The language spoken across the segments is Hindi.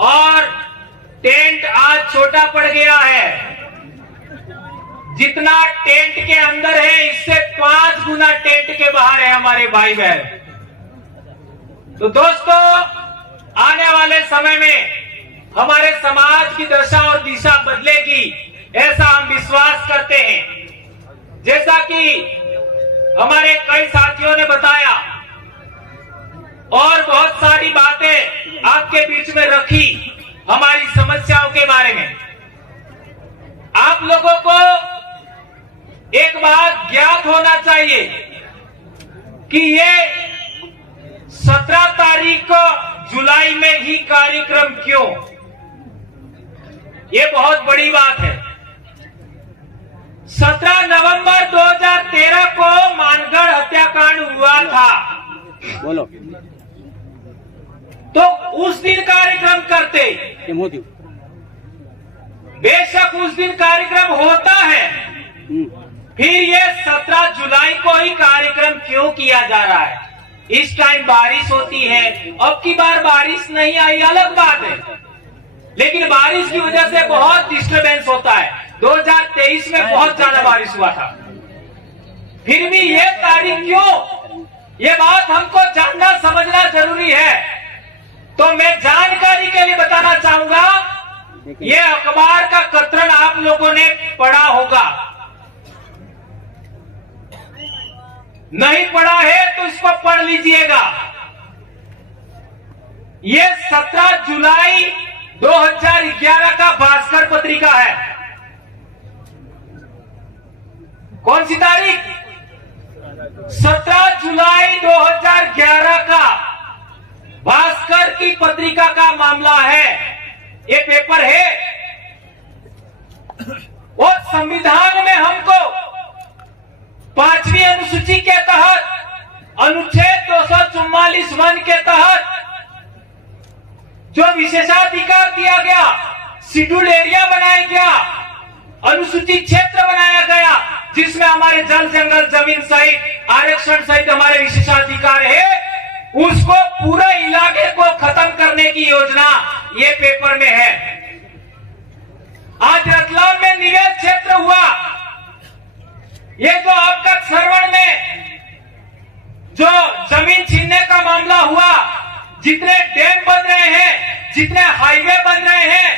और टेंट आज छोटा पड़ गया है। जितना टेंट के अंदर है इससे 5 गुना टेंट के बाहर है हमारे भाई बहन। तो दोस्तों, आने वाले समय में हमारे समाज की दशा और दिशा बदलेगी, ऐसा हम विश्वास करते हैं। जैसा कि हमारे कई साथियों ने बताया और बहुत सारी बातें आपके बीच में रखी हमारी समस्याओं के बारे में। आप लोगों को एक बात ज्ञात होना चाहिए कि ये 17 तारीख को जुलाई में ही कार्यक्रम क्यों, ये बहुत बड़ी बात है। 17 नवंबर 2013 को मानगढ़ हत्याकांड हुआ था, बोलो। तो उस दिन कार्यक्रम करते, बेशक उस दिन कार्यक्रम होता है, फिर ये 17 जुलाई को ही कार्यक्रम क्यों किया जा रहा है? इस टाइम बारिश होती है, अब की बार बारिश नहीं आई अलग बात है, लेकिन बारिश की वजह से बहुत डिस्टरबेंस होता है। 2023 में बहुत ज्यादा बारिश हुआ था, फिर भी ये तारीख क्यों, ये बात हमको जानना समझना जरूरी है। तो मैं जानकारी के लिए बताना चाहूंगा, ये अखबार का कतरन आप लोगों ने पढ़ा होगा, नहीं पढ़ा है तो इसको पढ़ लीजिएगा। ये 17 जुलाई 2011 का भास्कर पत्रिका है। कौन सी तारीख? 17 जुलाई 2011 का भास्कर की पत्रिका का मामला है, ये पेपर है। और संविधान में हमको 5वीं अनुसूची के तहत अनुच्छेद 244(1) के तहत जो विशेषाधिकार दिया गया, शेड्यूल एरिया बनाया गया, अनुसूचित क्षेत्र बनाया गया, जिसमें हमारे जल जंगल जमीन सहित आरक्षण सहित हमारे विशेषाधिकार है, उसको पूरे इलाके को खत्म करने की योजना ये पेपर में है। आज रतलाम में निवेश क्षेत्र हुआ, ये जो आपका सरवण में जो जमीन छीनने का मामला हुआ, जितने डैम बन रहे हैं, जितने हाईवे बन रहे हैं,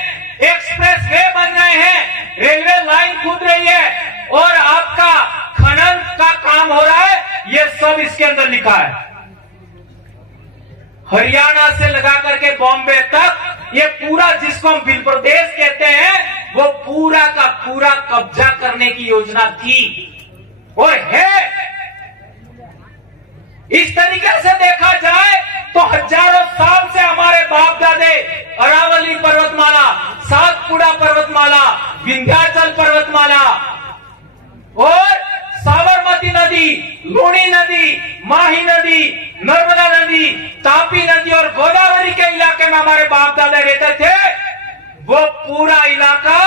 एक्सप्रेस वे बन रहे हैं, रेलवे लाइन कूद रही है और आपका खनन का काम हो रहा है, ये सब इसके अंदर लिखा है। हरियाणा से लगा करके बॉम्बे तक ये पूरा, जिसको हम बिल प्रदेश कहते हैं, वो पूरा का पूरा कब्जा करने की योजना थी और है। इस तरीके से देखा जाए तो हजारों साल से हमारे बाप दादे अरावली पर्वतमाला, सातपुड़ा पर्वतमाला, विंध्याचल पर्वतमाला और साबरमती नदी, लूणी नदी, माही नदी, नर्मदा नदी, तापी नदी और गोदावरी के इलाके में हमारे बाप दादा रहते थे, वो पूरा इलाका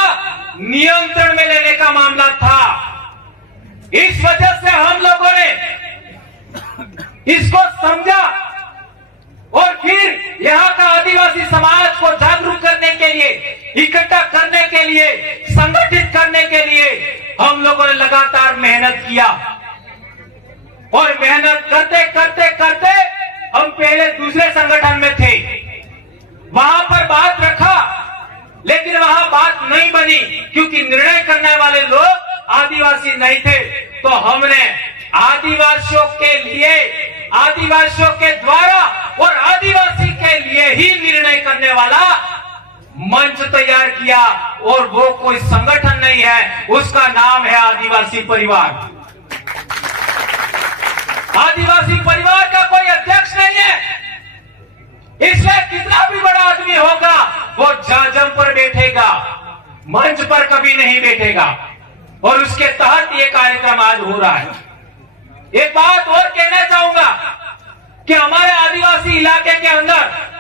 नियंत्रण में लेने का मामला था। इस वजह से हम लोगों ने इसको समझा और फिर यहाँ का आदिवासी समाज को जागरूक करने के लिए, इकट्ठा करने के लिए, संगठित करने के लिए हम लोगों ने लगातार मेहनत किया और मेहनत करते करते करते हम पहले दूसरे संगठन में थे, वहां पर बात रखा, लेकिन वहां बात नहीं बनी क्योंकि निर्णय करने वाले लोग आदिवासी नहीं थे। तो हमने आदिवासियों के लिए, आदिवासियों के द्वारा और आदिवासी के लिए ही निर्णय करने वाला मंच तैयार किया और वो कोई संगठन नहीं है, उसका नाम है आदिवासी परिवार। आदिवासी परिवार का कोई अध्यक्ष नहीं है, इसलिए कितना भी बड़ा आदमी होगा वो जाजम पर बैठेगा, मंच पर कभी नहीं बैठेगा और उसके तहत ये कार्यक्रम आज हो रहा है। एक बात और कहना चाहूंगा कि हमारे आदिवासी इलाके के अंदर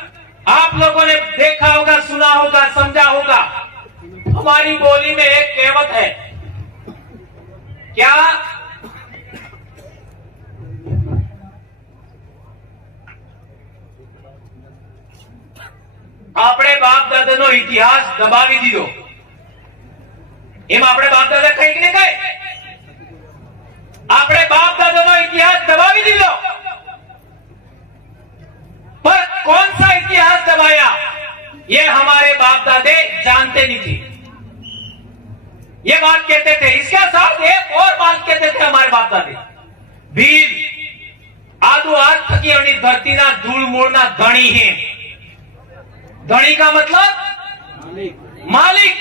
आप लोगों ने देखा होगा, सुना होगा, समझा होगा, हमारी बोली में एक कहावत है, क्या? अपने बाप દાદાનો ઇતિહાસ દબાવી દીધો. એમ આપણે બાપ દાદા કંઈક ને કંઈ આપણે बाप दादा नो इतिहास दबावी दीधो. पर कौन सा इतिहास दबाया ये हमारे बाप दादे जानते नहीं थे. ये बात कहते थे. इसके साथ एक और बात कहते थे हमारे बाप दादे. वीर आदु आज थकी अनी धरती ना धूल मूल ना धनी है. धनी का मतलब मालिक.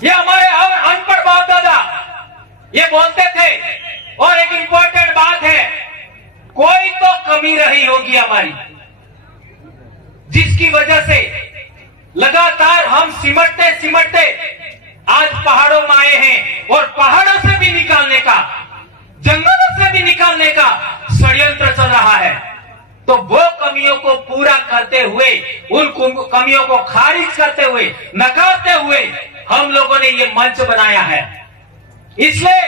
ये हमारे अनपढ़ बाप दादा ये बोलते थे. और एक इंपॉर्टेंट बात है, कोई तो कमी रही होगी हमारी जिसकी वजह से लगातार हम सिमटते सिमटते आज पहाड़ों में आए हैं. और पहाड़ों से भी निकालने का, जंगलों से भी निकालने का षड्यंत्र चल रहा है. तो वो कमियों को पूरा करते हुए, उन कमियों को खारिज करते हुए, नकारते हुए हम लोगों ने ये मंच बनाया है. इसलिए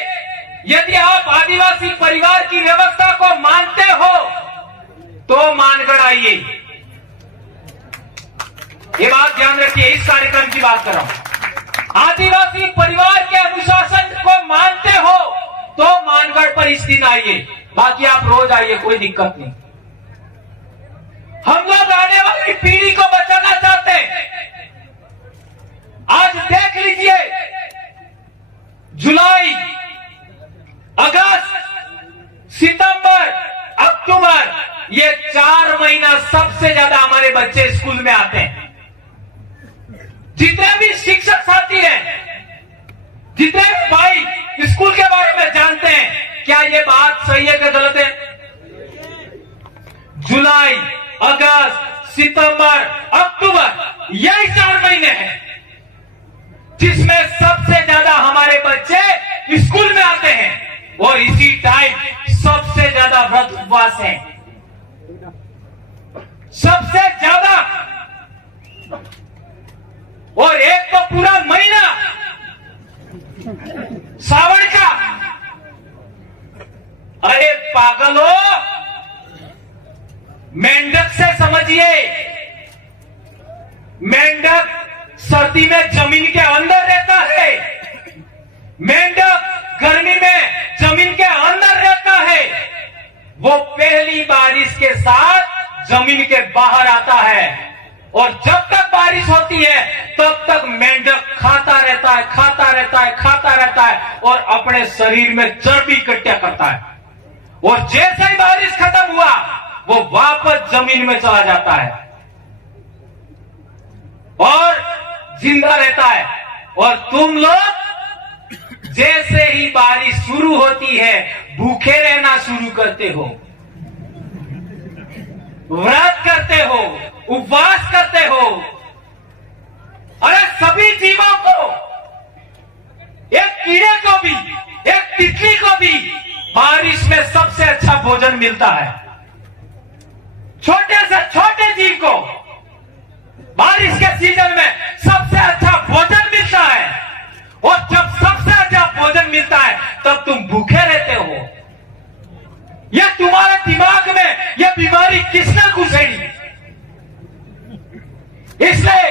यदि आप आदिवासी परिवार की व्यवस्था को मानते हो तो मानगढ़ आइए. ये बात ध्यान रखिए. इस कार्यक्रम की बात कर रहा हूं. आदिवासी परिवार के अनुशासन को मानते हो तो मानगढ़ पर इस दिन आइए. बाकी आप रोज आइए, कोई दिक्कत नहीं. हम लोग आने वाली पीढ़ी को बचाना चाहते हैं. आज देख लीजिए, जुलाई, अगस्त, सितंबर, अक्टूबर, ये 4 महीना सबसे ज्यादा हमारे बच्चे स्कूल में आते हैं. जितने भी शिक्षक साथी हैं, जितने भी भाई स्कूल के बारे में जानते हैं, क्या ये बात सही है कि गलत है? जुलाई, अगस्त, सितंबर, अक्टूबर, यही 4 महीने हैं जिसमें सबसे ज्यादा हमारे बच्चे स्कूल में आते हैं. और इसी टाइम सबसे ज्यादा व्रत उपवास है. सबसे ज्यादा. और एक तो पूरा महीना सावन का. अरे पागलो, मेंढक से समझिए. मेंढक सर्दी में जमीन के अंदर रहता है. मेंढक गर्मी में जमीन के अंदर रहता है. वो पहली बारिश के साथ जमीन के बाहर आता है. और जब तक बारिश होती है तब तक मेंढक खाता रहता है, खाता रहता है, खाता रहता है और अपने शरीर में चर्बी इकट्ठा करता है. और जैसे ही बारिश खत्म हुआ वो वापस जमीन में चला जाता है और जिंदा रहता है. और तुम लोग जैसे ही बारिश शुरू होती है भूखे रहना शुरू करते हो, व्रत करते हो, उपवास करते हो. अरे सभी जीवों को, एक कीड़े को भी, एक तितली को भी बारिश में सबसे अच्छा भोजन मिलता है. छोटे से छोटे जीव को बारिश के सीजन में सबसे अच्छा भोजन मिलता है. और जब सबसे अच्छा भोजन मिलता है तब तुम भूखे रहते हो. यह तुम्हारे दिमाग में यह बीमारी किसने घुसेड़ी? इसलिए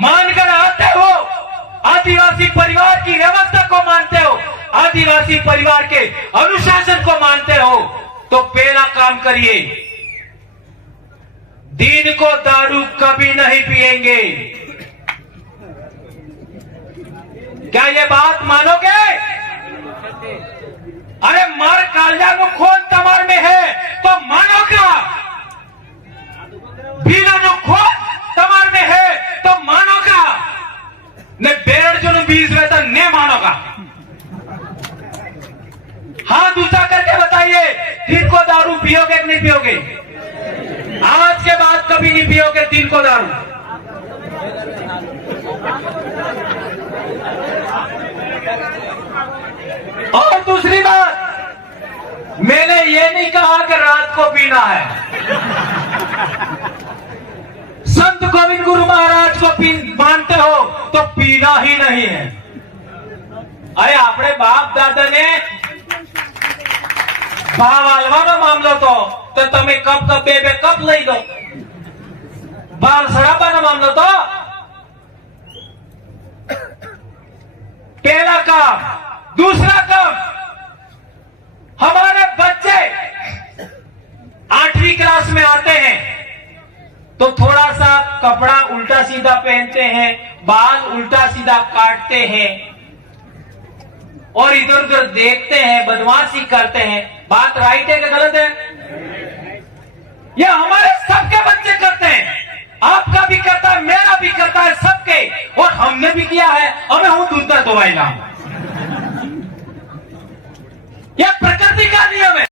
मानकर आते हो, आदिवासी परिवार की व्यवस्था को मानते हो, आदिवासी परिवार के अनुशासन को मानते हो, तो पहला काम करिए, दिन को दारू कभी नहीं पिएंगे. क्या ये बात मानोगे? अरे मार कालिया नो खून तमार में है तो मानोगा. भीला नो खून तमार में है तो मानोगा. ने बेरड़ जो बीज रहता ने मानोगा. हाथ ऊंचा करके बताइए, दिन को दारू पियोगे कि नहीं पियोगे? आज के बाद कभी नहीं पियोगे दिन को दारू. और दूसरी बात, मैंने ये नहीं कहा कि रात को पीना है. संत गोविंद गुरु महाराज को मानते हो तो पीना ही नहीं है. अरे अपने बाप दादा ने भाव आलવાનો मामलो तो તમે કપ બે કપ લઈ લો. બાર શરાબાનો મામલો તો तो थोड़ा सा कपड़ा उल्टा सीधा पहनते हैं, बाल उल्टा सीधा काटते हैं और इधर उधर देखते हैं, बदमाशी करते हैं। बात राइट है कि गलत है? ये हमारे सबके बच्चे करते हैं, आपका भी करता है, मेरा भी करता है, सबके। और हमने भी किया है, हमें हूं दूसरा दवाई ना। यह प्रकृति का नियम है।